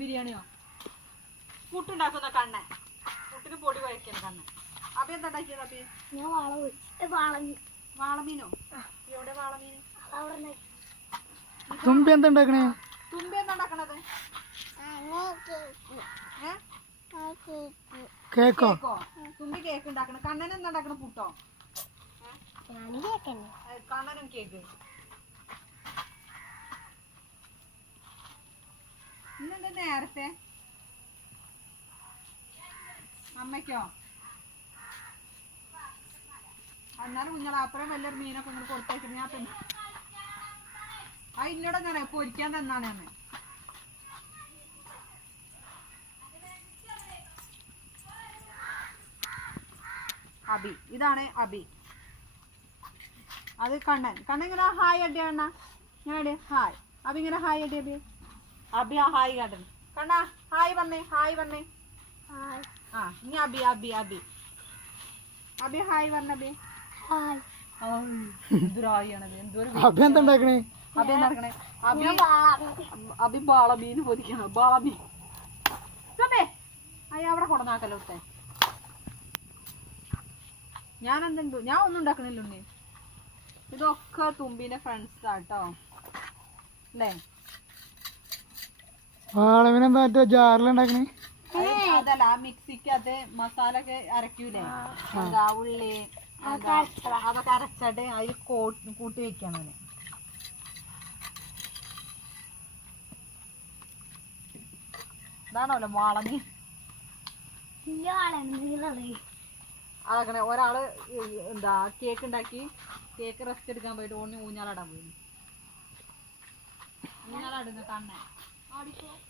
ബിരിയാണിയോ? പുട്ടുണ്ടാക്കുന്ന കണ്ണൻ. പുട്ടിന് പൊടി കുഴക്കുന്ന കണ്ണൻ. അപ്പൊ എന്താ ഉണ്ടാക്കിയത്? അപ്പൊ വാളമീനോ? എവിടെ വാളമീൻ? തുമ്പി എന്താ ഉണ്ടാക്കണേ? തുമ്പി എന്താ ഉണ്ടാക്കണത്? കേക്കോ? തുമ്പി കേക്ക് ഉണ്ടാക്കണ. കണ്ണൻ എന്താ ഉണ്ടാക്കണ? പുട്ടോ? കണ്ണനും കേക്ക്. ഇന്നെന്താ നേരത്തെ? അമ്മയ്ക്കോ? എന്നാലും കുഞ്ഞാൽ അത്രയും വലിയൊരു മീനൊക്കെ ഇങ്ങനെ കൊടുത്തേക്കുന്നത് ഞാൻ തന്നെ. ആ ഇന്നോട് ഞാൻ പൊരിക്കാൻ തന്നാണ് അമ്മ. അബി, ഇതാണ് അബി. അത് കണ്ണൻ. കണ്ണൻ ഇങ്ങനെ ഹായ് അടിയ കണ്ണ. ഇങ്ങനെ ഹായ്. അബി ഇങ്ങനെ ഹായ് അടി. അബി അബി ആ ഹായ് കാട്ടൻ. കണ്ണ ഹായ് പറഞ്ഞേ. ഹായ് പറഞ്ഞേ. ആ ഇനി അബി അബി അബി അബി ഹായ് പറഞ്ഞ. അബി എന്തൊരായാണ്. അബി എന്താ ഉണ്ടാക്കണേ? അബി എന്താ നടക്കണേ? അബി ബാളമീൻ പൊരിക്കണം. ബാളമീൻ അയ്യ അവിടെ കൊടന്നാക്കല്ലോ. ഞാൻ എന്തുണ്ടോ? ഞാൻ ഒന്നും ഉണ്ടാക്കണില്ല ഉണ്ണി. ഇതൊക്കെ തുമ്പിന്റെ ഫ്രണ്ട്സ് ആട്ടോ അല്ലേ? വാളമീനെന്താ മറ്റേ ജാറിലുണ്ടാക്കണേ? അതല്ല, ആ മിക്സിക്ക് അത് മസാല ഒക്കെ അരക്കൂലേ? എന്താ ഉള്ളി അതൊക്കെ അരച്ചിട്ട് അതിൽ കൂട്ടി വെക്കണം. അതിന് ഇതാണല്ലോ വാളമീൻ. അതൊക്കെ ഒരാള് എന്താ കേക്ക് ഉണ്ടാക്കി. കേക്ക് റെസ്റ്റ് എടുക്കാൻ പോയിട്ട് ഊഞ്ഞാലാടാൻ പോയി. ഊഞ്ഞാലാടുന്ന കണ്ണ.